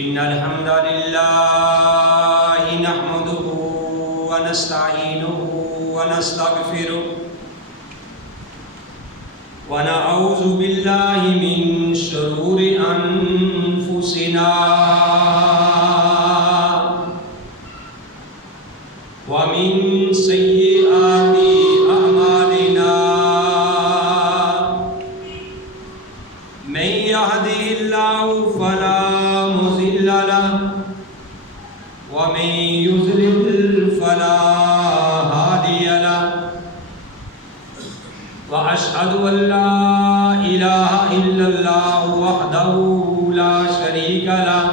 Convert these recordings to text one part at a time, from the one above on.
إن الحمد لله نحمده ونستعينه ونستغفره ونعوذ بالله من شرور أنفسنا ومن سيئات أعمالنا من يهده الله فلا مضل له ومن يضلل فلا هادي له وأشهد أن لا إله إلا الله وحده لا شريك له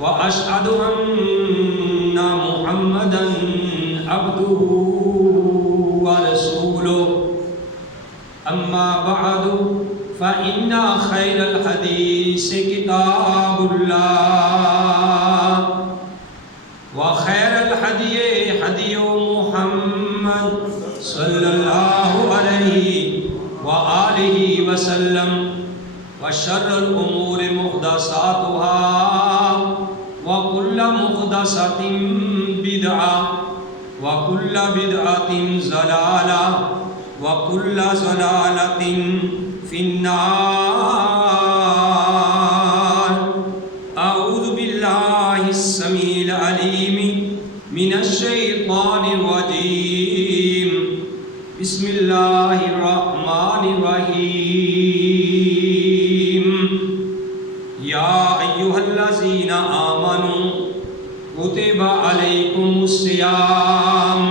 وأشهد أن محمدا عبده ورسوله أما بعد فإن خير الحديث كتاب الله وخير الهدي هدي محمد صلى الله عليه وآله وسلم وشر الأمور محدثاتها وكل محدثة بدعة وكل بدعة ضلالة وكل ضلالة في النار. أعوذ بالله السميع العليم من الشيطان الرجيم. بسم الله الرحمن الرحيم. يا أيها الذين آمنوا كتب عليكم الصيام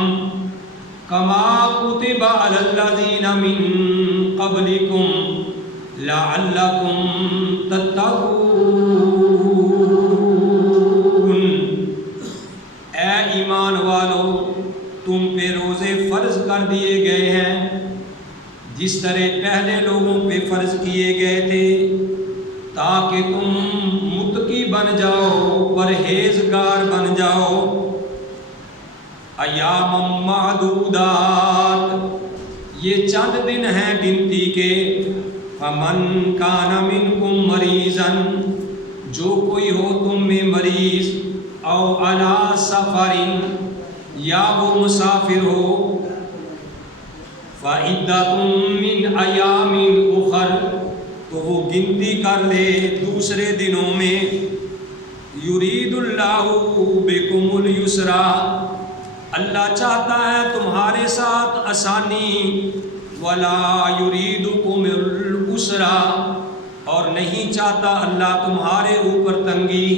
كما كتب على الذين من قبلكم لعلكم تتقون. اے ایمان والو، تم پہ روزے فرض کر دیے گئے ہیں جس طرح پہلے لوگوں پہ فرض کیے گئے تھے، تاکہ تم متقی بن جاؤ، پرہیزگار بن جاؤ. ایام معدودات، یہ چند دن ہیں گنتی کے. فمن کان منکم مریضا، جو کوئی ہو تم میں مریض، او علی سفر، یا وہ مسافر ہو، فعدۃ من ایام اخر، تو وہ گنتی کر لے دوسرے دنوں میں. یرید اللہ بکم الیسرا، اللہ چاہتا ہے تمہارے ساتھ آسانی. ولا یریدکم العسرا، اور نہیں چاہتا اللہ تمہارے اوپر تنگی.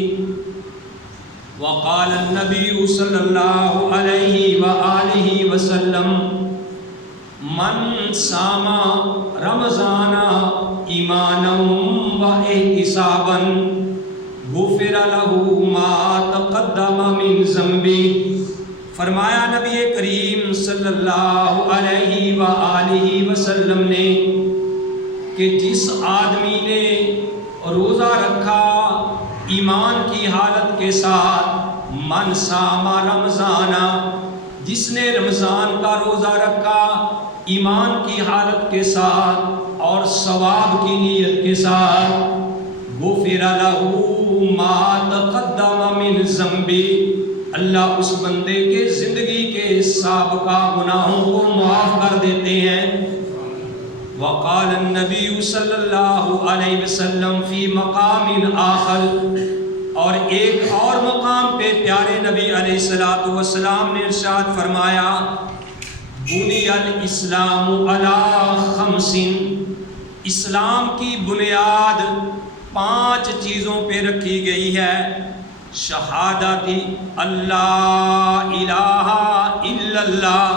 وقال النبی صلی اللہ علیہ وآلہ وسلم من صام رمضان ایمانا واحتسابا غفر له ما تقدم من ذنبه. فرمایا نبی کریم صلی اللہ علیہ وآلہ وسلم نے کہ جس آدمی نے روزہ رکھا ایمان کی حالت کے ساتھ، من صام رمضان، جس نے رمضان کا روزہ رکھا ایمان کی حالت کے ساتھ اور ثواب کی نیت کے ساتھ، غفر له ما تقدم من ذنبه، اللہ اس بندے کے زندگی کے سابقہ گناہوں کو معاف کر دیتے ہیں. وقال النبی صلی اللہ علیہ وسلم فی مقام آخر، اور ایک اور مقام پہ پیارے نبی علیہ السلام نے ارشاد فرمایا بنی الاسلام علی خمس، اسلام کی بنیاد 5 چیزوں پہ رکھی گئی ہے. شہادت اللہ الہ الا اللہ،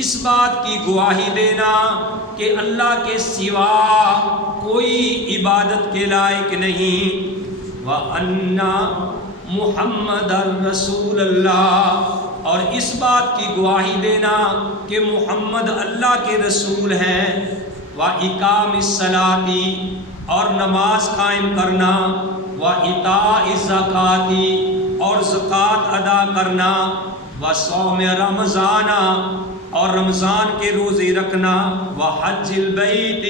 اس بات کی گواہی دینا کہ اللہ کے سوا کوئی عبادت کے لائق نہیں. وَأَنَّ مُحَمَّدَ رَسُولَ اللَّهِ، اور اس بات کی گواہی دینا کہ محمد اللہ کے رسول ہیں. وَإِقَامِ الصَّلَاةِ، اور نماز قائم کرنا. وَإِيتَاءِ الزَّكَاةِ، اور زکوٰۃ ادا کرنا. وَصَوْمِ رَمَضَانَ، اور رمضان کے روزے رکھنا. وحج البیت،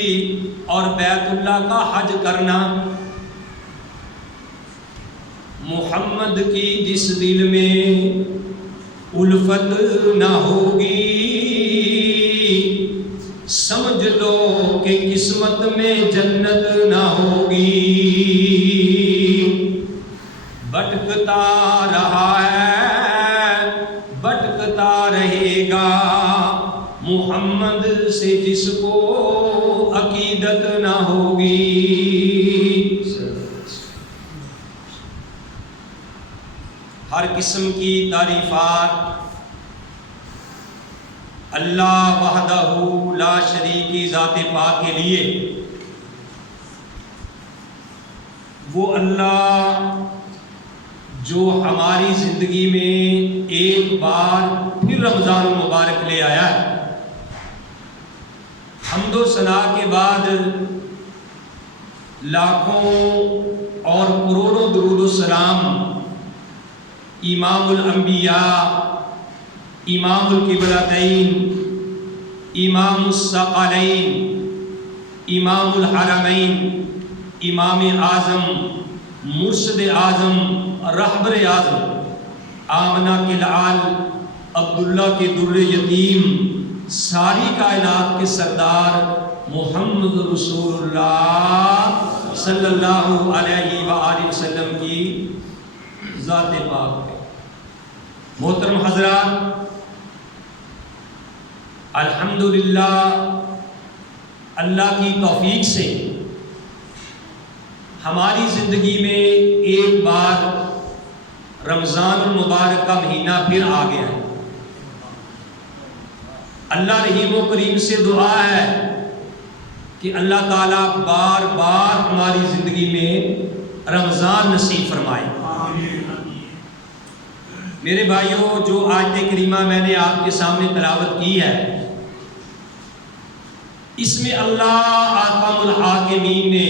اور بیت اللہ کا حج کرنا. محمد کی جس دل میں الفت نہ ہوگی، سمجھ لو کہ قسمت میں جنت نہ ہوگی۔ بھٹکتا رہا ہے، بھٹکتا رہے گا، محمد سے جس کو عقیدت نہ ہوگی۔ ہر قسم کی تعریفات اللہ وحدہ لا شریک ذات پاک کے لیے۔ وہ اللہ جو ہماری زندگی میں ایک بار پھر رمضان المبارک لے آیا ہے۔ حمد و ثنا کے بعد لاکھوں اور کروڑوں درود و سلام امام الانبیاء، امام القبلتین، امام الثقلین، امام الحرمین، امام اعظم، مرشد اعظم، رہبر اعظم، آمنہ کے لعل، عبداللہ کے در یتیم، ساری کائنات کے سردار محمد رسول اللہ صلی اللہ علیہ وآلہ وسلم کی ذات پاک ہے۔ محترم حضرات، الحمدللہ اللہ کی توفیق سے ہماری زندگی میں ایک بار رمضان المبارک کا مہینہ پھر آ گیا ہے۔ اللہ رحیم و کریم سے دعا ہے کہ اللہ تعالیٰ بار بار ہماری زندگی میں رمضان نصیب فرمائے۔ میرے بھائیوں، جو آیت کریمہ میں نے آپ کے سامنے تلاوت کی ہے، اس میں اللہ احکم الحاکمین نے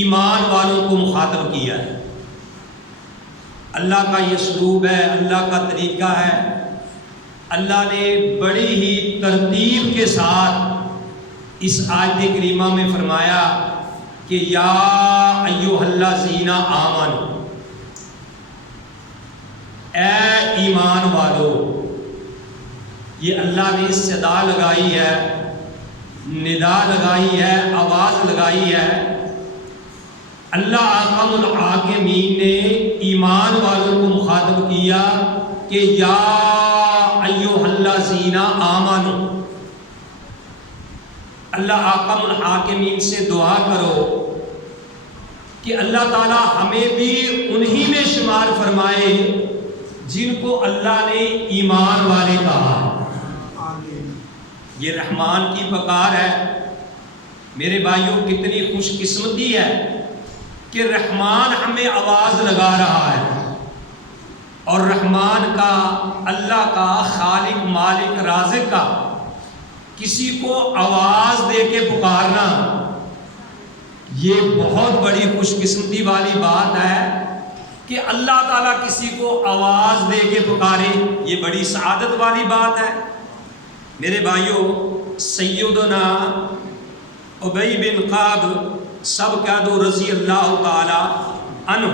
ایمان والوں کو مخاطب کیا ہے۔ اللہ کا یہ اسلوب ہے، اللہ کا طریقہ ہے۔ اللہ نے بڑی ہی ترتیب کے ساتھ اس آیت کریمہ میں فرمایا کہ یا ایھا الذین آمنوا، اے ایمان والو۔ یہ اللہ نے صدا لگائی ہے، ندا لگائی ہے، آواز لگائی ہے۔ اللہ احکم الحاکمین نے ایمان والوں کو مخاطب کیا کہ یا ایھا الذین آمنوا۔ اللہ احکم الحاکمین سے دعا کرو کہ اللہ تعالی ہمیں بھی انہی میں شمار فرمائے جن کو اللہ نے ایمان والے کہا۔ یہ رحمان کی پکار ہے۔ میرے بھائیوں، کتنی خوش قسمتی ہے کہ رحمان ہمیں آواز لگا رہا ہے، اور رحمان کا، اللہ کا، خالق مالک رازق کا کسی کو آواز دے کے پکارنا، یہ بہت بڑی خوش قسمتی والی بات ہے کہ اللہ تعالیٰ کسی کو آواز دے کے پکارے۔ یہ بڑی سعادت والی بات ہے۔ میرے بھائیوں، سیدنا ابی بن کعب، سب کہہ دو رضی اللہ تعالی عنہ،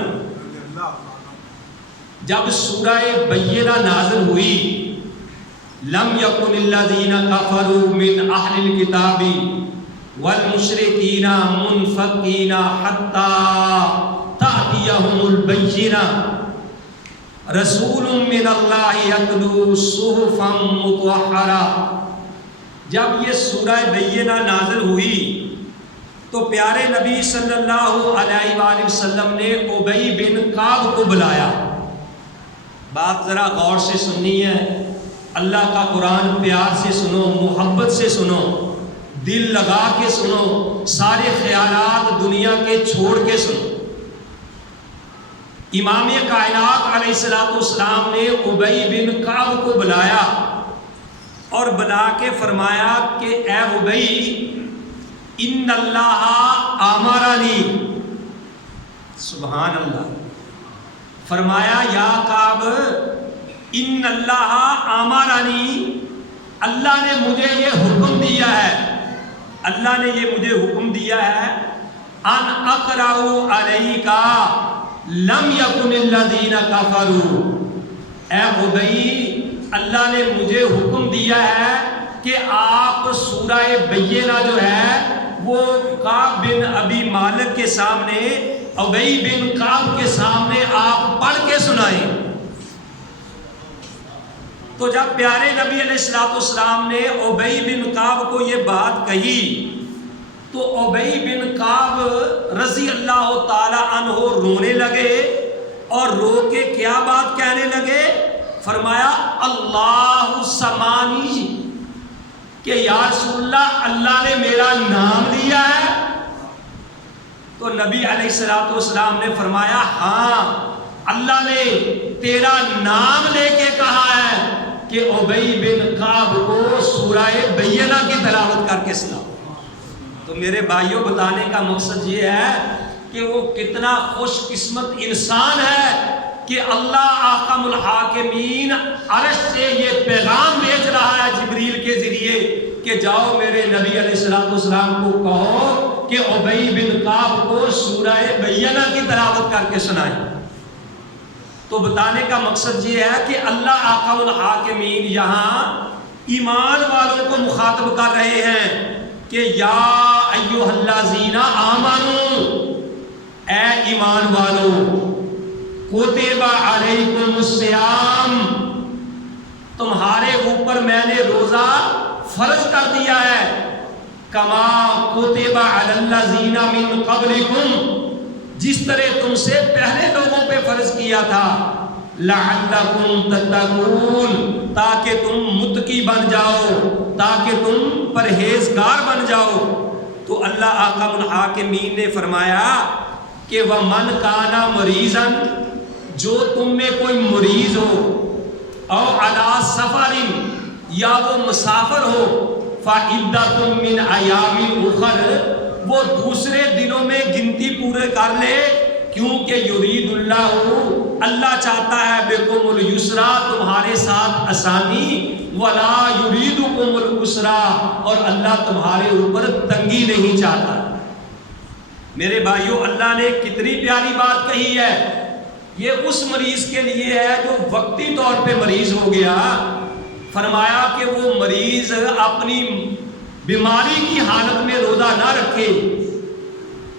جب سورہ بینہ نازل ہوئی، لم یکن الذین کفروا من اہل الکتاب والمشرکین منفکین حتی تأتیہم البینہ رسول من اللہ یتلو صحفا مطہرہ۔ جب یہ سورہ بینہ نازل ہوئی تو پیارے نبی صلی اللہ علیہ وآلہ وسلم نے ابی بن کعب کو بلایا۔ بات ذرا غور سے سننی ہے، اللہ کا قرآن پیار سے سنو، محبت سے سنو، دل لگا کے سنو، سارے خیالات دنیا کے چھوڑ کے سنو۔ امام کائنات علیہ السلام نے ابی بن کعب کو بلایا اور بلا کے فرمایا کہ اے ابی، ان اللہ امرنی، سبحان اللہ، فرمایا یا کعب، ان اللہ امرنی، اللہ نے مجھے یہ حکم دیا ہے، اللہ نے یہ مجھے حکم دیا ہے، ان اقرأ علیکا، لم یکن الذین کفروا، اے ابی اللہ نے مجھے حکم دیا ہے کہ آپ سورہ بینہ جو ہے وہ کعب بن ابی مالک کے سامنے، ابی بن کعب کے سامنے آپ پڑھ کے سنائیں۔ تو جب پیارے نبی علیہ السلام نے ابی بن کعب کو یہ بات کہی تو ابی بن کعب رضی اللہ تعالی عنہ رونے لگے، اور رو کے کیا بات کہنے لگے؟ فرمایا اللہ سمانی، کہ یا رسول اللہ نے میرا نام لیا ہے؟ تو نبی علیہ السلام نے فرمایا ہاں اللہ نے تیرا نام لے کے کہا ہے کہ ابی بن کعب کو سورہ بینہ کی تلاوت کر کے سناؤ۔ تو میرے بھائیوں بتانے کا مقصد یہ ہے کہ وہ کتنا خوش قسمت انسان ہے کہ اللہ احکم الحاکمین عرش سے یہ پیغام بھیج رہا ہے جبریل کے ذریعے کہ جاؤ میرے نبی علیہ السلام کو کہو کہ ابی بن کعب کو سورہ بینہ کی تلاوت کر کے سنائیں۔ تو بتانے کا مقصد یہ ہے کہ اللہ احکم الحاکمین یہاں ایمان والوں کو مخاطب کر رہے ہیں کہ یا ایھا الذین آمنو، اے ایمان والو، کتب علیکم الصیام، تمہارے اوپر میں نے روزہ فرض کر دیا ہے، کما کتب علی الذین من قبلکم، جس طرح تم سے پہلے لوگوں پہ فرض کیا تھا، لعلکم تتقون، تاکہ تم متقی بن جاؤ، تاکہ تم پرہیزگار بن جاؤ۔ تو اللہ احکم الحاکمین نے فرمایا کہ وَمَنْ كَانَ مَرِيضًا، جو تم میں کوئی مریض ہو، او علی سفر، یا وہ مسافر ہو، فَعِدَّةٌ مِّنْ أَيَّامٍ أُخَرَ، وہ دوسرے دنوں میں گنتی پورے کر لے، کیونکہ یرید اللہ چاہتا ہے بکم اليسرا، تمہارے ساتھ آسانی، ولا یریدکم العسرا، اور اللہ تمہارے اوپر تنگی نہیں چاہتا۔ میرے بھائیوں اللہ نے کتنی پیاری بات کہی ہے، یہ اس مریض کے لیے ہے جو وقتی طور پہ مریض ہو گیا۔ فرمایا کہ وہ مریض اپنی بیماری کی حالت میں روزہ نہ رکھے،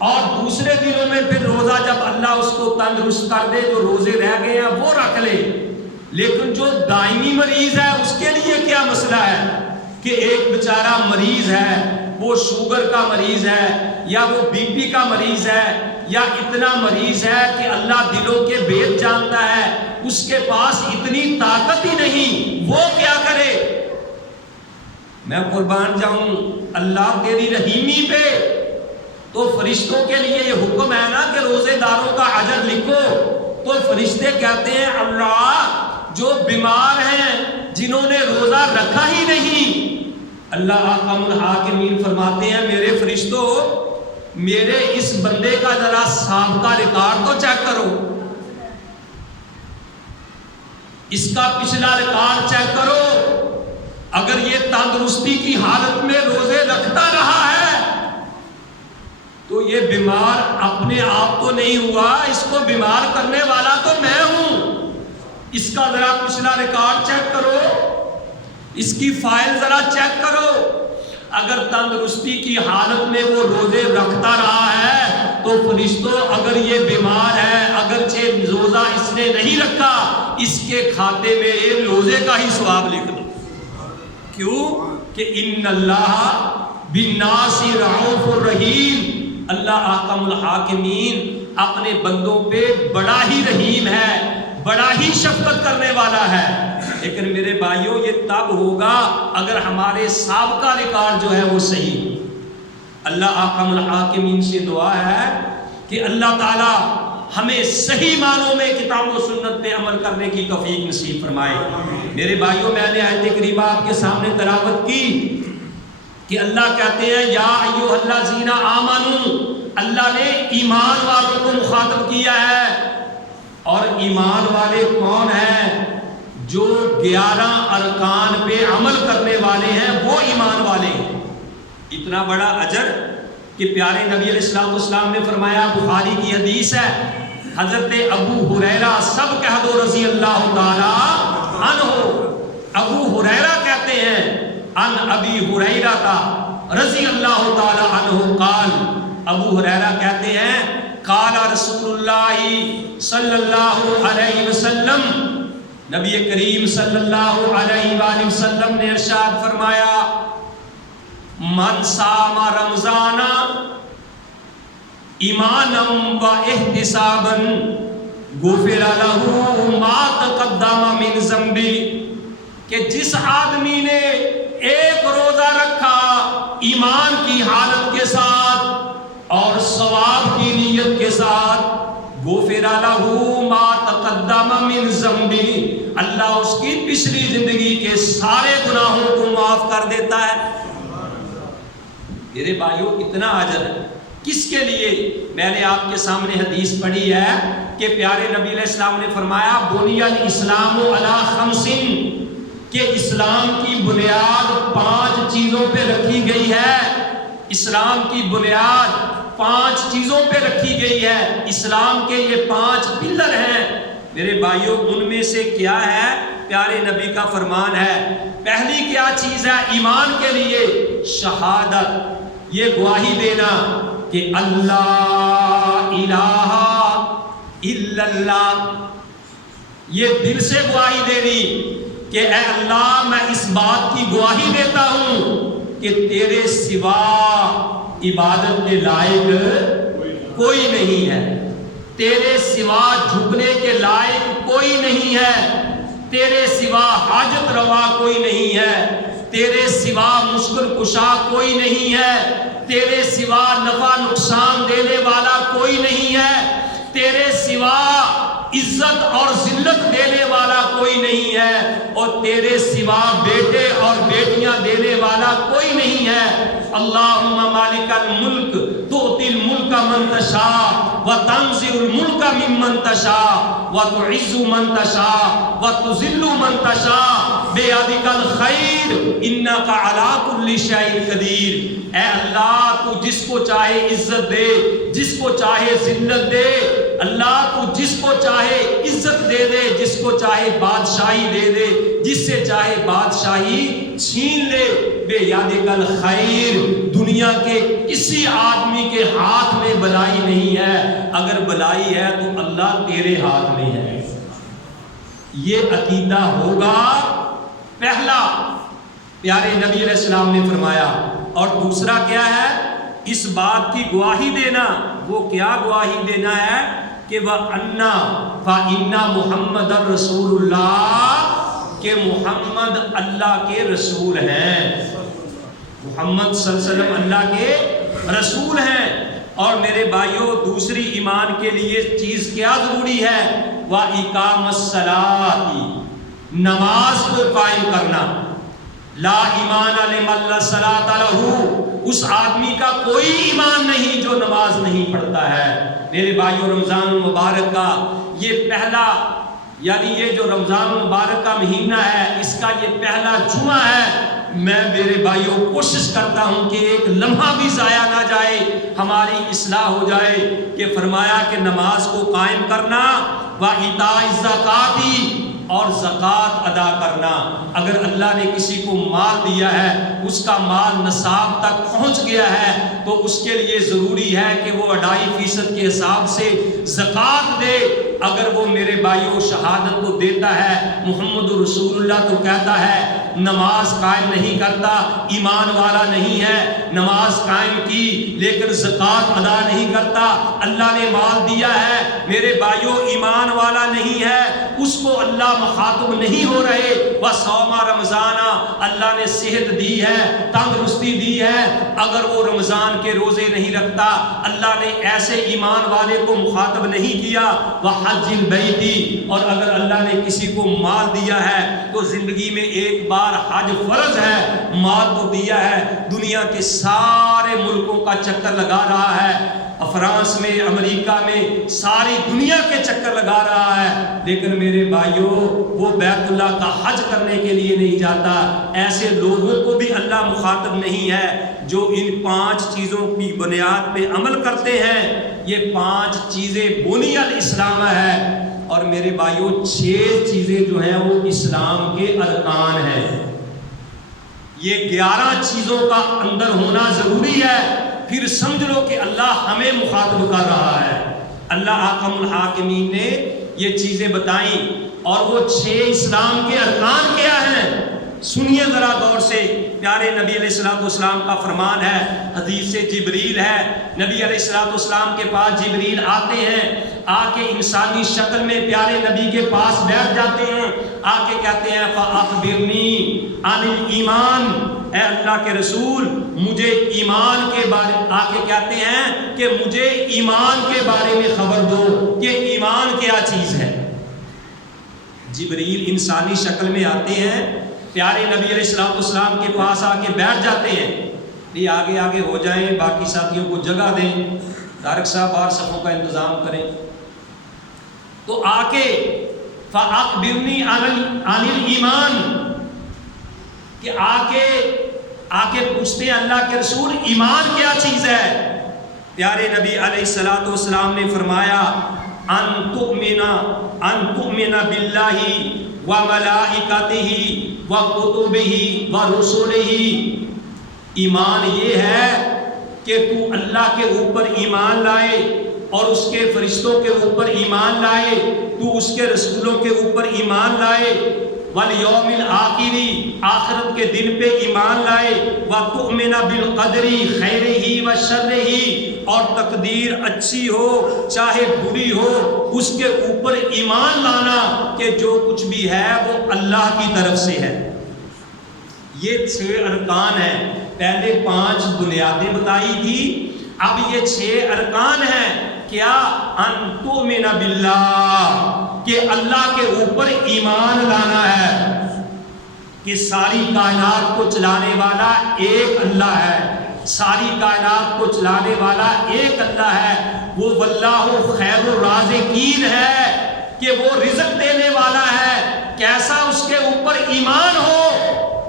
اور دوسرے دنوں میں پھر روزہ جب اللہ اس کو تندرست کر دے، جو روزے رہ گئے ہیں وہ رکھ لے۔ لیکن جو دائمی مریض ہے اس کے لیے کیا مسئلہ ہے کہ ایک بیچارہ مریض ہے، وہ شوگر کا مریض ہے، یا وہ بی پی کا مریض ہے، یا اتنا مریض ہے کہ اللہ دلوں کے بھید جانتا ہے، اس کے پاس اتنی طاقت ہی نہیں، وہ کیا کرے؟ میں قربان جاؤں اللہ تیری رحیمی پہ، تو فرشتوں کے لیے یہ حکم ہے نا کہ روزے داروں کا اجر لکھو، تو فرشتے کہتے ہیں اللہ جو بیمار ہیں، جنہوں نے روزہ رکھا ہی نہیں، اللہ احکم الحاکمین فرماتے ہیں میرے فرشتوں میرے اس بندے کا ذرا سابقہ ریکارڈ تو چیک کرو، اس کا پچھلا ریکارڈ چیک کرو، اگر یہ تندرستی کی حالت میں روزے رکھتا رہا ہے تو یہ بیمار اپنے آپ تو نہیں ہوا، اس کو بیمار کرنے والا تو میں ہوں، اس کا ذرا پچھلا ریکارڈ چیک کرو، اس کی فائل ذرا چیک کرو، اگر تندرستی کی حالت میں وہ روزے رکھتا رہا ہے تو فرشتوں اگر یہ بیمار ہے، اگرچہ روزہ اس نے نہیں رکھا، اس کے کھاتے میں یہ روزے کا ہی ثواب لکھ دو۔ کیوں کہ ان اللہ بالناس رؤوف الرحیم، اللہ احکم الحاکمین اپنے بندوں پہ بڑا ہی رحیم ہے، بڑا ہی شفقت کرنے والا ہے۔ لیکن میرے بھائیوں یہ تب ہوگا اگر ہمارے سابقہ ریکارڈ جو ہے وہ صحیح ہو۔ اللہ احکم الحاکمین سے دعا ہے کہ اللہ تعالی ہمیں صحیح معنوں میں کتاب و سنت پہ عمل کرنے کی توفیق نصیب فرمائے۔ میرے بھائیوں میں نے آیت کریمہ آپ کے سامنے تلاوت کی کہ اللہ کہتے ہیں یا ایھا الذین آمنو، اللہ نے ایمان والوں کو مخاطب کیا ہے، اور ایمان والے کون ہیں؟ جو 11 ارکان پہ عمل کرنے والے ہیں وہ ایمان والے ہیں۔ اتنا بڑا اجر کہ پیارے نبی علیہ السلام نے فرمایا، بخاری کی حدیث ہے حضرت ابو ہریرہ سب کہہ دو رضی اللہ تعالی عنہ، ابو ہریرہ کہتے ہیں ان ابی ہریرہ کا رضی اللہ تعالی عنہ قال، ابو ہریرہ کہتے ہیں قال رسول اللہ صلی اللہ علیہ وسلم، نبی کریم صلی اللہ علیہ وآلہ وسلم نے ارشاد فرمایا من صام رمضان ایمانا و احتسابا غفر له ما تقدم من ذنبه، کہ جس آدمی نے ایک روزہ رکھا ایمان کی حالت کے ساتھ اور ثواب کی نیت کے ساتھ، غفر له ما تقدم من ذنبه، اللہ اس کی پچھلی زندگی کے سارے گناہوں کو معاف کر دیتا ہے۔ میرے بھائیوں اتنا اجر ہے کس کے لیے؟ میں نے آپ کے سامنے حدیث پڑھی ہے کہ پیارے نبی علیہ السلام نے فرمایا بنی الاسلام علی خمس، کہ اسلام کی بنیاد 5 چیزوں پہ رکھی گئی ہے، اسلام کی بنیاد 5 چیزوں پہ رکھی گئی ہے، اسلام کے یہ 5 پلر ہیں۔ میرے بھائیوں ان میں سے کیا ہے؟ پیارے نبی کا فرمان ہے، پہلی کیا چیز ہے ایمان کے لیے؟ شہادت، یہ گواہی دینا کہ اللہ الہ الا اللہ، یہ دل سے گواہی دینی کہ اے اللہ میں اس بات کی گواہی دیتا ہوں کہ تیرے سوا عبادت کے لائق کوئی نہیں ہے، تیرے سوا جھکنے کے لائق کوئی نہیں ہے، تیرے سوا حاجت روا کوئی نہیں ہے، تیرے سوا مشکل کشا کوئی نہیں ہے، تیرے سوا نفع نقصان دینے والا کوئی نہیں ہے، تیرے سوا عزت اور ذلت دینے والا کوئی نہیں ہے، اور تیرے سوا بیٹے اور بیٹیاں دینے والا کوئی نہیں ہے۔ اللہم مالک الملک تؤتی الملک من تشاء وتنزع الملک ممن تشاء وتعز من تشاء وتذل من تشاء بیدک الخیر انک علی کل شیء قدیر۔ اے اللہ تو جس کو چاہے عزت دے، جس کو چاہے ذلت دے، اللہ تو جس کو چاہے عزت دے دے، جس کو چاہے بادشاہی دے دے، جس سے چاہے بادشاہی چھین لے۔ بے یادک الخیر، دنیا کے کسی آدمی کے ہاتھ میں بلائی نہیں ہے، اگر بلائی ہے تو اللہ تیرے ہاتھ میں ہے۔ یہ عقیدہ ہوگا پہلا، پیارے نبی علیہ السلام نے فرمایا۔ اور دوسرا کیا ہے؟ اس بات کی گواہی دینا۔ وہ کیا گواہی دینا ہے؟ کہ وَأَنَّا فَإِنَّا مُحَمَّدَ الرَّسُولُ اللَّهِ، کہ محمد اللہ کے رسول ہیں، محمد صلی اللہ علیہ وسلم اللہ کے رسول ہیں۔ اور میرے بھائیوں دوسری ایمان کے لیے چیز کیا ضروری ہے؟ وَإِقَامَ الصَّلَاةِ، نماز کو قائم کرنا۔ لا ایمان لمن لا صلاۃ لہ، اس آدمی کا کوئی ایمان نہیں جو نماز نہیں پڑھتا ہے۔ میرے بھائیوں رمضان المبارک کا یہ پہلا، یعنی یہ جو رمضان المبارک کا مہینہ ہے اس کا یہ پہلا جمعہ ہے۔ میں میرے بھائیوں کوشش کرتا ہوں کہ ایک لمحہ بھی ضائع نہ جائے، ہماری اصلاح ہو جائے۔ کہ فرمایا کہ نماز کو قائم کرنا، وَإِيتَاءِ الزَّکَاةِ، اور زکوٰۃ ادا کرنا۔ اگر اللہ نے کسی کو مال دیا ہے، اس کا مال نصاب تک پہنچ گیا ہے، تو اس کے لیے ضروری ہے کہ وہ 2.5% کے حساب سے زکوٰۃ دے۔ اگر وہ میرے بھائیوں شہادت کو دیتا ہے محمد رسول اللہ تو کہتا ہے نماز قائم نہیں کرتا، ایمان والا نہیں ہے، نماز قائم کی لیکن زکوٰۃ ادا نہیں کرتا، اللہ نے مال دیا ہے میرے بھائیوں ایمان والا نہیں ہے، اس کو اللہ مخاطب نہیں ہو رہے۔ وَصَوْمَ رمضان، اللہ نے صحت دی ہے، تندرستی دی ہے، اگر وہ رمضان کے روزے نہیں رکھتا اللہ نے ایسے ایمان والے کو مخاطب نہیں کیا۔ وَحَجِّ الْبَيْتِ، اور اگر اللہ نے کسی کو مال دیا ہے تو زندگی میں ایک بار حج فرض ہے، مال تو دیا ہے، دنیا کے سارے ملکوں کا چکر لگا رہا ہے، فرانس میں، امریکہ میں، ساری دنیا کے چکر لگا رہا ہے، لیکن میرے بھائیوں وہ بیت اللہ کا حج کرنے کے لیے نہیں جاتا۔ ایسے لوگوں کو بھی اللہ مخاطب نہیں ہے جو ان 5 چیزوں کی بنیاد پہ عمل کرتے ہیں۔ یہ 5 چیزیں بنی الاسلام ہے، اور میرے بھائیوں 6 چیزیں جو ہیں وہ اسلام کے ارکان ہیں۔ یہ 11 چیزوں کا اندر ہونا ضروری ہے، پھر سمجھ لو کہ اللہ ہمیں مخاطب کر رہا ہے۔ اللہ حاکم الحاکمین نے یہ چیزیں بتائیں، اور وہ 6 اسلام کے ارکان کیا ہیں سنیے ذرا غور سے۔ پیارے نبی علیہ السلام کا فرمان ہے، حدیث سے جبریل ہے، نبی علیہ السلام کے پاس جبریل آتے ہیں، آ کے انسانی شکل میں پیارے نبی کے پاس بیٹھ جاتے ہیں، آ کے کہتے ہیں فَأَخْبِرْنِي عَنِ الْإِيمَانِ، اے اللہ کے رسول مجھے ایمان کے بارے، آ کے کہتے ہیں کہ مجھے ایمان کے بارے میں خبر دو کہ ایمان کیا چیز ہے۔ جبریل انسانی شکل میں آتے ہیں، پیارے نبی علیہ السلام کے پاس آ کے بیٹھ جاتے ہیں۔ یہ آگے آگے ہو جائیں، باقی ساتھیوں کو جگہ دیں، طارق صاحب باہر صفوں کا انتظام کریں۔ تو آ کے فَأَخْبِرْنِي عَنِ الْإِيمَانِ، کہ آ کے پوچھتے ہیں اللہ کے رسول ایمان کیا چیز ہے؟ پیارے نبی علیہ السلام نے فرمایا ان تؤمن باللہ وملائکتہ وکتبہ ورسلہ، ایمان یہ ہے کہ تو اللہ کے اوپر ایمان لائے اور اس کے فرشتوں کے اوپر ایمان لائے، تو اس کے رسولوں کے اوپر ایمان لائے، والیوم الآخر، آخرت کے دن پہ ایمان لائے، وتؤمن بالقدر خیرہ وشرہ، اور تقدیر اچھی ہو چاہے بری ہو اس کے اوپر ایمان لانا کہ جو کچھ بھی ہے وہ اللہ کی طرف سے ہے۔ یہ 6 ارکان ہیں۔ پہلے 5 بنیادیں بتائی تھی، اب یہ 6 ارکان ہیں۔ کیا؟ ان تؤمن باللہ، کہ اللہ کے اوپر ایمان لانا ہے کہ ساری کائنات کو چلانے والا ایک اللہ ہے، ساری کائنات کو چلانے والا ایک اللہ ہے، وہ واللہ خیر الرازقین ہے، کہ وہ رزق دینے والا ہے۔ کیسا اس کے اوپر ایمان ہو؟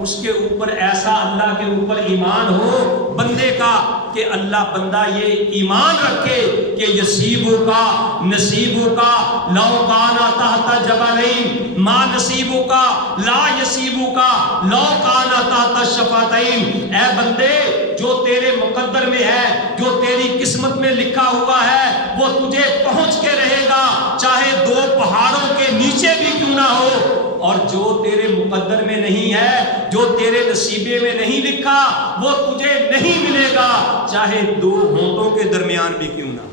اس کے اوپر ایسا اللہ کے اوپر ایمان ہو بندے کا کہ اللہ بندہ یہ ایمان رکھے کہ یصیبو کا نصیبو کا لو کانا تحت جبلین ما نصیبو کا لا یصیبو کا لو کانا تحت شفاطین، اے بندے جو تیرے مقدر میں ہے، جو تیری قسمت میں لکھا ہوا ہے وہ تجھے پہنچ کے رہے گا، چاہے 2 پہاڑوں کے نیچے بھی کیوں نہ ہو، اور جو تیرے مقدر میں نہیں ہے، جو تیرے نصیبے میں نہیں لکھا وہ تجھے نہیں ملے گا، چاہے 2 ہونٹوں کے درمیان بھی کیوں نہ۔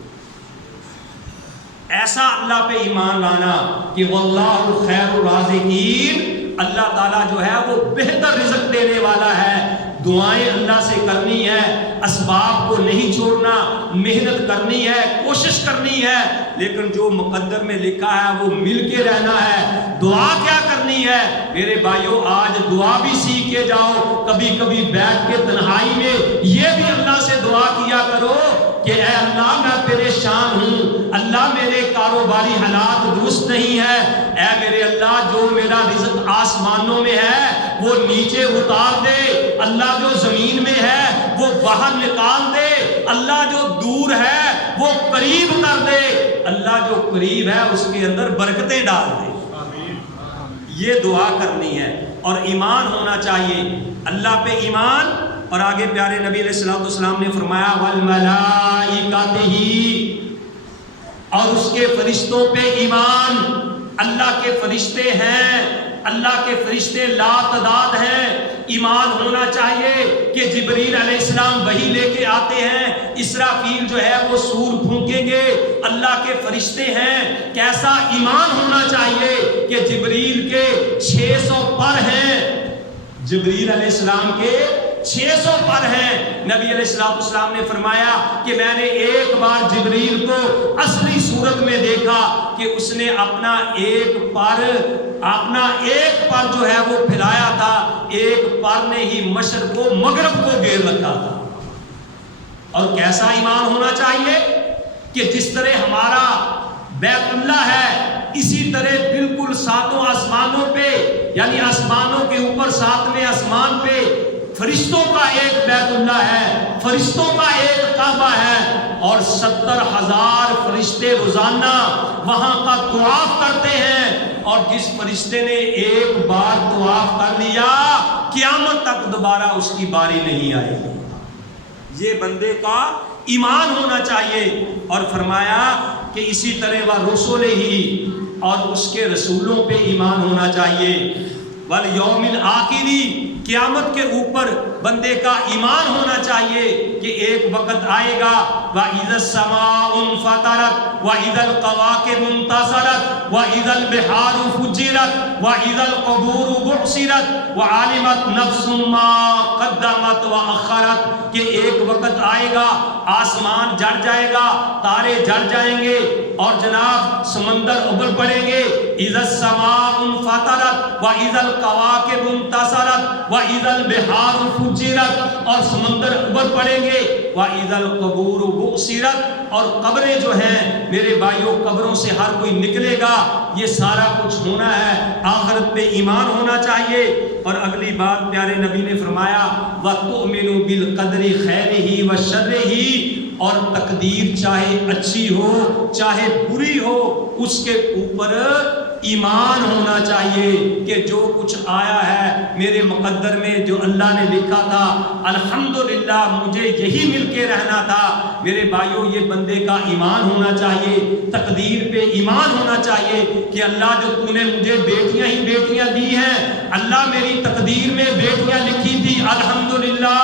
ایسا اللہ پہ ایمان لانا کہ واللہ خیر الرازقین، اللہ تعالیٰ جو ہے وہ بہتر رزق دینے والا ہے۔ دعائیں اللہ سے کرنی ہے، اسباب کو نہیں چھوڑنا، محنت کرنی ہے، کوشش کرنی ہے، لیکن جو مقدر میں لکھا ہے وہ مل کے رہنا ہے۔ دعا کیا کرنی ہے میرے بھائیوں؟ آج دعا بھی سیکھ کے جاؤ، کبھی کبھی بیٹھ کے تنہائی میں یہ بھی اللہ سے دعا کیا کرو کہ اے اللہ میں پریشان ہوں، اللہ میرے کاروباری حالات درست نہیں ہے، اے میرے اللہ جو میرا رزق آسمانوں میں ہے وہ نیچے اتار دے، اللہ جو زمین میں ہے وہ باہر نکال دے، اللہ جو دور ہے وہ قریب کر دے، اللہ جو قریب ہے اس کے اندر برکتیں ڈال دے۔ یہ دعا کرنی ہے، اور ایمان ہونا چاہیے اللہ پہ ایمان۔ اور آگے پیارے نبی علیہ السلام نے فرمایا والملائکتہ، اور اس کے فرشتوں پہ ایمان۔ اللہ کے فرشتے ہیں، اللہ کے فرشتے لا تعداد ہیں، ایمان ہونا چاہیے کہ جبریل علیہ السلام وحی لے کے آتے ہیں، اسرافیل جو ہے وہ سور پھونکیں گے، اللہ کے فرشتے ہیں۔ کیسا ایمان ہونا چاہیے کہ جبریل کے 600 پر ہیں، جبریل علیہ السلام کے 600 پر ہیں۔ نبی علیہ السلام نے فرمایا کہ میں نے ایک بار جبریل کو اصلی صورت میں دیکھا کہ اس نے اپنا ایک پر جو ہے وہ پھیلایا تھا، ایک پر نے ہی مشرق کو مغرب کو گھیر رکھا تھا۔ اور کیسا ایمان ہونا چاہیے کہ جس طرح ہمارا بیت اللہ ہے اسی طرح بالکل ساتوں آسمانوں پہ، یعنی آسمانوں کے اوپر ساتویں آسمان پہ فرشتوں کا ایک بیت اللہ ہے، فرشتوں کا ایک کعبہ ہے، اور 70,000 فرشتے روزانہ وہاں کا طواف کرتے ہیں، اور جس فرشتے نے ایک بار طواف کر لیا قیامت تک دوبارہ اس کی باری نہیں آئے گی۔ یہ بندے کا ایمان ہونا چاہیے۔ اور فرمایا کہ اسی طرح وہ رسول ہی، اور اس کے رسولوں پہ ایمان ہونا چاہیے، والیوم الآخری، قیامت کے اوپر بندے کا ایمان ہونا چاہیے کہ ایک وقت آئے گا وَإِذَا السَّمَاءُ انفطرت وَإِذَا الْكَوَاكِبُ انتَثَرَتْ وَإِذَا الْبِحَارُ فُجِّرَتْ وَإِذَا الْقُبُورُ بُعْثِرَتْ وَعَلِمَتْ نَفْسٌ مَّا قَدَّمَتْ وَأَخَّرَتْ، کہ ایک وقت آئے گا آسمان جڑ جائے گا، تارے جڑ جائیں گے، اور جناب سمندر ابل پڑیں گے۔ اِذَا السَّمَاءُ انفطرت وَإِذَا الْكَوَاكِبُ انتَثَرَتْ وَإِذَا الْبِحَارُ فُجِّرَتْ، اور سمندر ابل پڑیں گے۔ وَإِذَا الْقُبُورُ بُعْثِرَتْ، اور قبریں جو ہیں میرے بھائیوں قبروں سے ہر کوئی نکلے گا، یہ سارا کچھ ہونا ہے۔ آخرت پہ ایمان ہونا چاہیے۔ اور اگلی بات پیارے نبی نے فرمایا وَتُؤْمِنُ بِالْقَدْرِ خَيْرِهِ وَشَرِّهِ، اور تقدیر چاہے اچھی ہو چاہے بری ہو اس کے اوپر ایمان ہونا چاہیے کہ جو کچھ آیا ہے میرے مقدر میں، جو اللہ نے لکھا تھا الحمدللہ مجھے یہی مل کے رہنا تھا۔ میرے بھائیوں یہ بندے کا ایمان ہونا چاہیے، تقدیر پہ ایمان ہونا چاہیے کہ اللہ جو تو نے مجھے بیٹیاں ہی بیٹیاں دی ہیں، اللہ میری تقدیر میں بیٹیاں لکھی تھی الحمدللہ،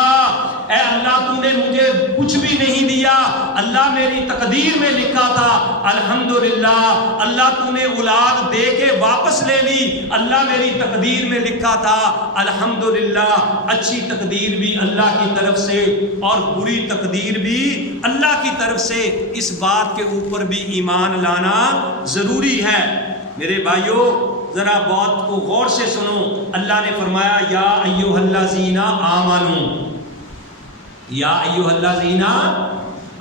اے اللہ تو نے مجھے کچھ بھی نہیں دیا، اللہ میری تقدیر میں لکھا تھا الحمدللہ، اللہ تو نے اولاد دے کے واپس لے لی، اللہ میری تقدیر میں لکھا تھا الحمدللہ۔ اچھی تقدیر بھی اللہ کی طرف سے اور بری تقدیر بھی اللہ کی طرف سے، اس بات کے اوپر بھی ایمان لانا ضروری ہے۔ میرے بھائیوں ذرا بات کو غور سے سنو، اللہ نے فرمایا یا ایھا الذین آمنو، یا ایھا الذین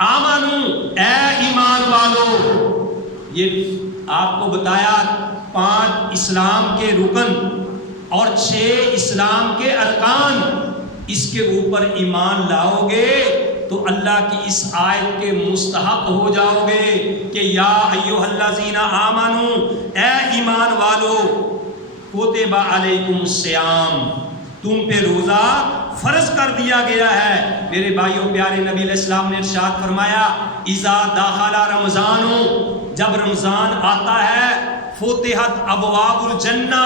آمنو، اے ایمان والو۔ یہ آپ کو بتایا 5 اسلام کے رکن اور 6 اسلام کے ارکان، اس کے اوپر ایمان لاؤ گے تو اللہ کی اس آیت کے مستحق ہو جاؤ گے کہ یا ایھا الذین آمنو، اے ایمان والو، کتب علیکم الصیام، تم پہ روزہ فرض کر دیا گیا ہے۔ میرے بھائیوں پیارے نبی علیہ السلام نے ارشاد فرمایا اذا دخل رمضان، جب رمضان آتا ہے فتحت ابواب الجنہ،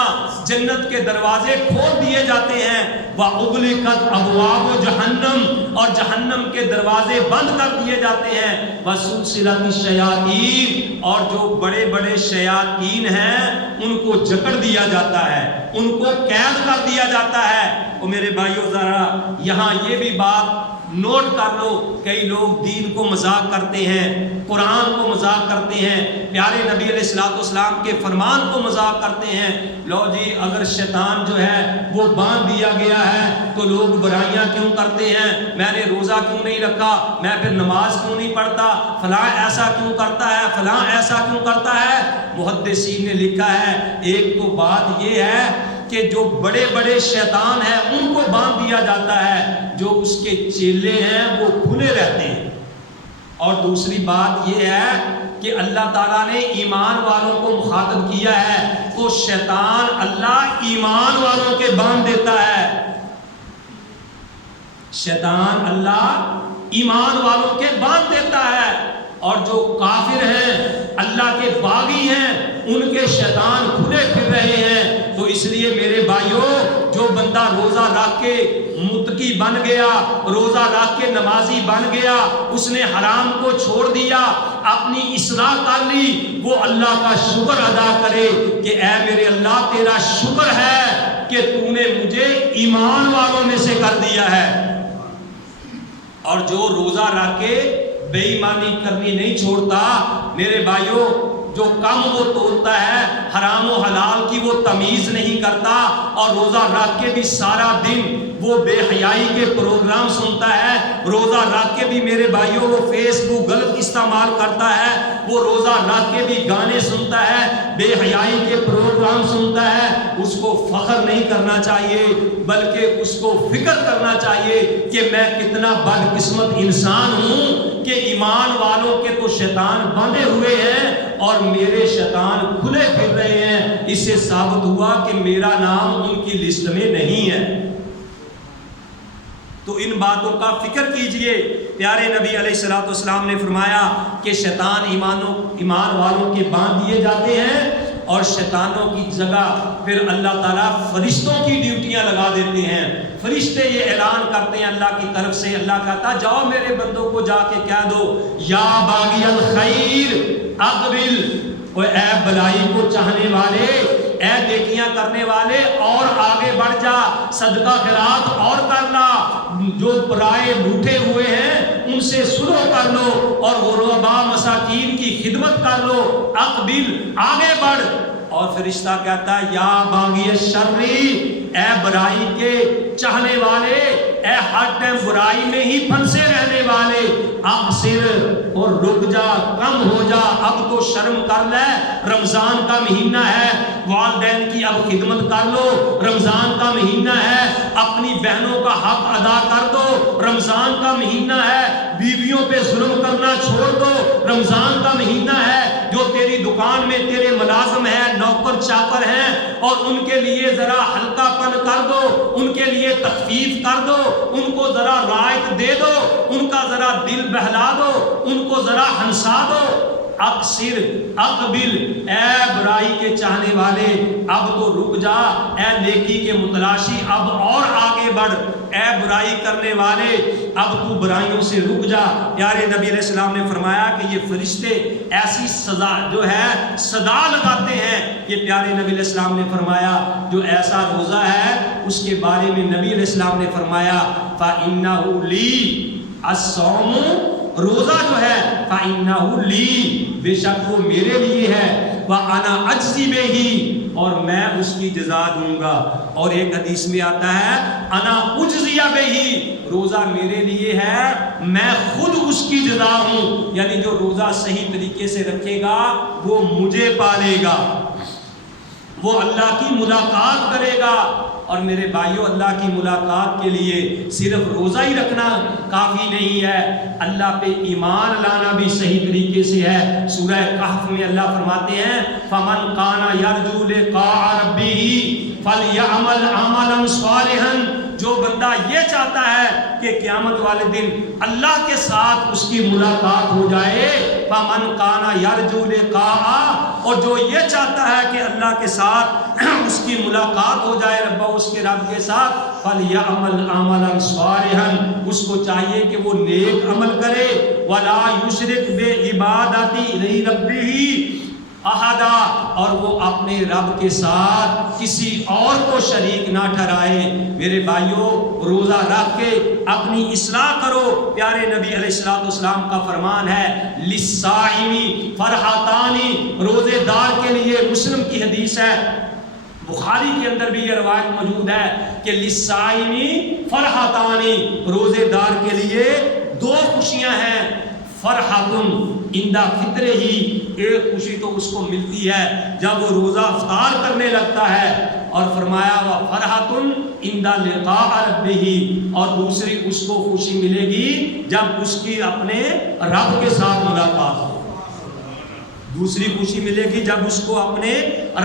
جنت کے دروازے کھول دیے جاتے ہیں، واغلقت ابواب جہنم، اور جہنم کے دروازے بند کر دیے جاتے ہیں، وسلسلت الشیاطین، اور جو بڑے بڑے شیاطین ہیں ان کو جکڑ دیا جاتا ہے، ان کو قید کر دیا جاتا ہے۔ اور میرے بھائیوں ذرا یہاں یہ بھی بات نوٹ کر لو، کئی لوگ دین کو مذاق کرتے ہیں، قرآن کو مذاق کرتے ہیں، پیارے نبی علیہ الصلوۃ والسلام کے فرمان کو مذاق کرتے ہیں۔ لو جی اگر شیطان جو ہے وہ باندھ دیا گیا ہے تو لوگ برائیاں کیوں کرتے ہیں، میں نے روزہ کیوں نہیں رکھا، میں پھر نماز کیوں نہیں پڑھتا، فلاں ایسا کیوں کرتا ہے، فلاں ایسا کیوں کرتا ہے۔ محدثین نے لکھا ہے ایک تو بات یہ ہے کہ جو بڑے بڑے شیطان ہیں ان کو باندھ دیا جاتا ہے، جو اس کے چیلے ہیں وہ کھلے رہتے ہیں، اور دوسری بات یہ ہے کہ اللہ تعالیٰ نے ایمان والوں کو مخاطب کیا ہے تو شیطان اللہ ایمان والوں کے باندھ دیتا ہے، شیطان اللہ ایمان والوں کے باندھ دیتا ہے، اور جو کافر ہیں اللہ کے باغی ہیں ان کے شیطان کھلے پھر رہے ہیں۔ تو اس لیے میرے بھائیوں جو بندہ روزہ رکھ کے متقی بن گیا، روزہ رکھ کے نمازی بن گیا، اس نے حرام کو چھوڑ دیا، اپنی اصلاح کر لی، وہ اللہ کا شکر ادا کرے کہ اے میرے اللہ تیرا شکر ہے کہ تو نے مجھے ایمان والوں میں سے کر دیا ہے۔ اور جو روزہ رکھ کے بے ایمانی کرنی نہیں چھوڑتا، میرے بھائیوں جو کم وہ توڑتا ہے، حرام و حلال کی وہ تمیز نہیں کرتا، اور روزہ رکھ کے بھی سارا دن وہ بے حیائی کے پروگرام سنتا ہے، روزہ رکھ کے بھی میرے بھائیوں وہ فیس بک غلط استعمال کرتا ہے، وہ روزہ رکھ کے بھی گانے سنتا ہے، بے حیائی کے پروگرام سنتا ہے، اس کو فخر نہیں کرنا چاہیے بلکہ اس کو فکر کرنا چاہیے کہ میں کتنا بدقسمت انسان ہوں کہ ایمان والوں کے تو شیطان باندھے ہوئے ہیں اور میرے شیطان کھلے پھر رہے ہیں۔ اس سے ثابت ہوا کہ میرا نام ان کی لسٹ میں نہیں ہے۔ تو ان باتوں کا فکر کیجئے۔ پیارے نبی علیہ الصلوۃ والسلام نے فرمایا کہ شیطان ایمان والوں کے باندھ دیے جاتے ہیں اور شیطانوں کی جگہ پھر اللہ تعالیٰ فرشتوں کی ڈیوٹیاں لگا دیتے ہیں۔ فرشتے یہ اعلان کرتے ہیں اللہ کی طرف سے، اللہ کہتا جاؤ میرے بندوں کو جا کے کہہ دو یا باغی الخیر اقبل، اے بلائی کو چاہنے والے، اے نیکیاں کرنے والے اور آگے بڑھ جا، صدقہ خیرات اور کر لا، جو پرائے بھوٹے ہوئے ہیں ان سے سلو کر لو اور غرباء مساکین کی خدمت کر لو، اقبل آگے بڑھ۔ اور فرشتہ کہتا ہے یا باغی الشر، اے برائی کے چاہنے والے، اے ہر ٹائم برائی میں ہی پھنسے رہنے والے، اقصر اور رک جا، کم ہو جا، اب تو شرم کر لے، رمضان کا مہینہ ہے، والدین کی اب خدمت کر لو، رمضان کا مہینہ ہے، اپنی بہنوں کا حق ادا کر دو، رمضان کا مہینہ ہے، بیویوں پہ ظلم کرنا چھوڑ دو، رمضان کا مہینہ ہے، جو تیری دکان میں تیرے ملازم ہیں، نوکر چاکر ہیں، اور ان کے لیے ذرا ہلکا پن کر دو، ان کے لیے تخفیف کر دو، ان کو ذرا رعایت دے دو، ان کا ذرا دل بہلا دو، ان کو ذرا ہنسا دو۔ اقصر اقبل، اے برائی کے چاہنے والے اب تو رک جا، اے نیکی کے متلاشی اب اور آگے بڑھ، اے برائی کرنے والے اب تو برائیوں سے رک جا۔ پیارے نبی علیہ السلام نے فرمایا کہ یہ فرشتے ایسی سزا جو ہے صدا لگاتے ہیں کہ پیارے نبی علیہ السلام نے فرمایا جو ایسا روزہ ہے اس کے بارے میں نبی علیہ السلام نے فرمایا فَإِنَّهُ لِي الصَّوْمُ، روزہ جو ہے فَإِنَّهُ لِي، بے شک وہ میرے لیے ہے، وَأَنَا أَجْزِي بِهِ، اور میں اس کی جزا دوں گا۔ اور ایک حدیث میں آتا ہے انا اجزی بہ، روزہ میرے لیے ہے، میں خود اس کی جزا ہوں، یعنی جو روزہ صحیح طریقے سے رکھے گا وہ مجھے پالے گا، وہ اللہ کی ملاقات کرے گا۔ اور میرے بھائیوں، اللہ کی ملاقات کے لیے صرف روزہ ہی رکھنا کافی نہیں ہے، اللہ پہ ایمان لانا بھی صحیح طریقے سے ہے۔ سورہ کہف میں اللہ فرماتے ہیں فَمَنْ كَانَ يَرْجُو لِقَاءَ رَبِّهِ فَلْيَعْمَلْ عَمَلًا صَالِحًا، جو بندہ یہ چاہتا ہے کہ قیامت والے دن اللہ کے ساتھ اس کی ملاقات ہو جائے، فَمَنْ كَانَ يَرْجُو لِقَاءَ، اور جو یہ چاہتا ہے کہ اللہ کے ساتھ اس کی ملاقات ہو جائے اس کے رب کے ساتھ، فَلْيَعْمَلْ عَمَلًا صَالِحًا، اس کو چاہیے کہ وہ نیک عمل کرے، وَلَا يُشْرِكْ بِعِبَادَتِ رَبِّهِ احدا، اور وہ اپنے رب کے ساتھ کسی اور کو شریک نہ ٹھہرائے۔ میرے بھائیوں، روزہ رکھ کے اپنی اصلاح کرو۔ پیارے نبی علیہ الصلوۃ والسلام کا فرمان ہے لِلصَّائِمِ فَرْحَتَانِ، روزے دار کے لیے، مسلم کی حدیث ہے، بخاری کے اندر بھی یہ روایت موجود ہے کہ لِلصَّائِمِ فَرْحَتَانِ، روزے دار کے لیے دو خوشیاں ہیں، فرحتن اندہ فطرے ہی، ایک خوشی تو اس کو ملتی ہے جب وہ روزہ افطار کرنے لگتا ہے، اور فرمایا وہ فرحتن اندہ لقاء ربہ، اور دوسری اس کو خوشی ملے گی جب اس کی اپنے رب کے ساتھ ملاقات ہو، دوسری خوشی ملے گی جب اس کو اپنے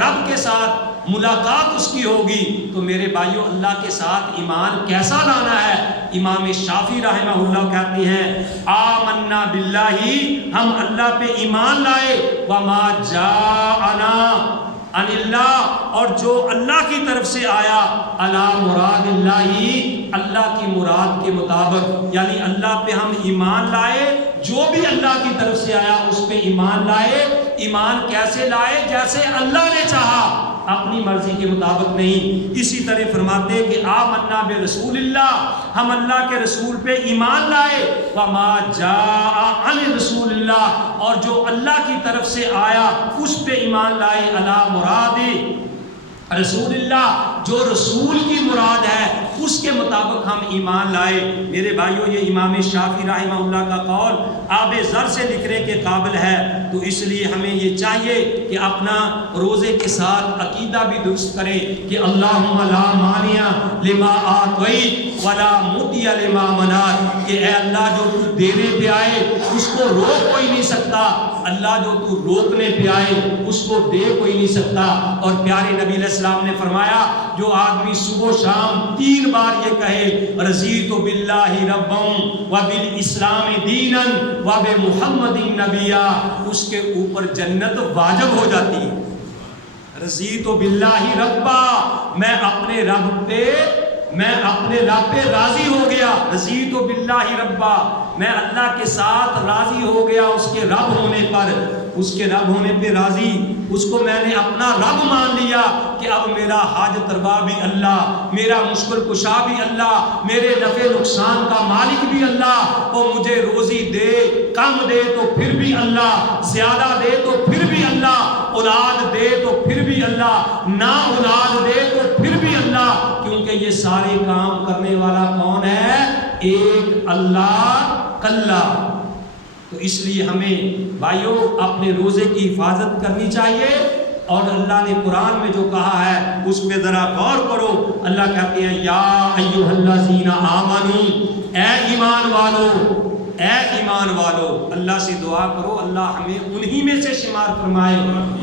رب کے ساتھ ملاقات اس کی ہوگی۔ تو میرے بھائیوں، اللہ کے ساتھ ایمان کیسا لانا ہے؟ امام شافعی رحمہ اللہ کہتے ہیں آمنا باللہ، ہم اللہ پہ ایمان لائے، وما جاءنا عن اللہ، اور جو اللہ کی طرف سے آیا، علی مراد اللہ، اللہ کی مراد کے مطابق، یعنی اللہ پہ ہم ایمان لائے، جو بھی اللہ کی طرف سے آیا اس پہ ایمان لائے۔ ایمان کیسے لائے؟ جیسے اللہ نے چاہا، اپنی مرضی کے مطابق نہیں۔ اسی طرح فرماتے کہ آمنا برسول اللہ، ہم اللہ کے رسول پہ ایمان لائے، وما جاء عن رسول اللہ، اور جو اللہ کی طرف سے آیا اس پہ ایمان لائے، علی مراد رسول اللہ، جو رسول کی مراد ہے اس کے مطابق ہم ایمان لائے۔ میرے بھائیوں، یہ امام شافعی رحمہ اللہ کا قول آب زر سے لکھنے کے قابل ہے، تو اس لیے ہمیں یہ چاہیے کہ اپنا روزے کے ساتھ عقیدہ بھی درست کریں کہ اللہم لا مانع لما اعطیت ولا معطی لما منعت، کہ اے اللہ جو تو دینے پہ آئے اس کو روک کوئی نہیں سکتا، اللہ جو تو روکنے پہ آئے اس کو دے کوئی نہیں سکتا۔ اور پیارے نبی علیہ السلام نے فرمایا جو آدمی صبح و شام 3 بار یہ کہے رضیت باللہ ربا وبالاسلام دینا وبمحمد نبیا، اس کے اوپر جنت واجب ہو جاتی ہے۔ رضیت باللہ ربا، میں اپنے رب پہ راضی ہو گیا۔ رضیت باللہ ربا، میں اللہ کے ساتھ راضی ہو گیا اس کے رب ہونے پر، اس کے رب ہونے پہ راضی، اس کو میں نے اپنا رب مان لیا کہ اب میرا حاجت روا بھی اللہ، میرا مشکل کشا بھی اللہ، میرے نفع نقصان کا مالک بھی اللہ، وہ مجھے روزی دے، کم دے تو پھر بھی اللہ، زیادہ دے تو پھر بھی اللہ، اولاد دے تو پھر بھی اللہ، نہ اولاد دے تو پھر بھی اللہ، کیونکہ یہ سارے کام کرنے والا کون ہے؟ ایک اللہ کلا۔ تو اس لیے ہمیں بھائیوں اپنے روزے کی حفاظت کرنی چاہیے، اور اللہ نے قرآن میں جو کہا ہے اس پہ ذرا غور کرو۔ اللہ کہتے ہیں یا ایھا الذین آمنو، اے ایمان والو، اے ایمان والو، اللہ سے دعا کرو اللہ ہمیں انہی میں سے شمار فرمائے۔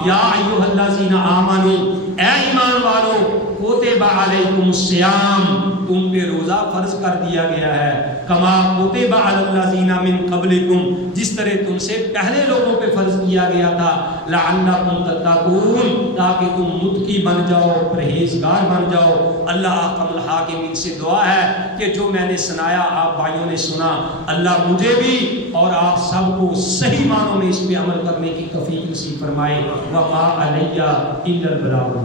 یا ایھا الذین آمنو، اے ایمان والو، کتب علیکم الصیام، تم پہ روزہ فرض کر دیا گیا ہے، کما کتب علی الذین من قبلکم، جس طرح تم سے پہلے لوگوں پہ فرض کیا گیا تھا، لعلکم تتقون، تاکہ تم متقی بن جاؤ، پرہیزگار بن جاؤ۔ اللہ احکم الحاکمین سے دعا ہے کہ جو میں نے سنایا آپ بھائیوں نے سنا، اللہ مجھے بھی اور آپ سب کو صحیح معنوں میں اس پہ عمل کرنے کی توفیق نصیب فرمائے۔ وما علی الا البلاغ۔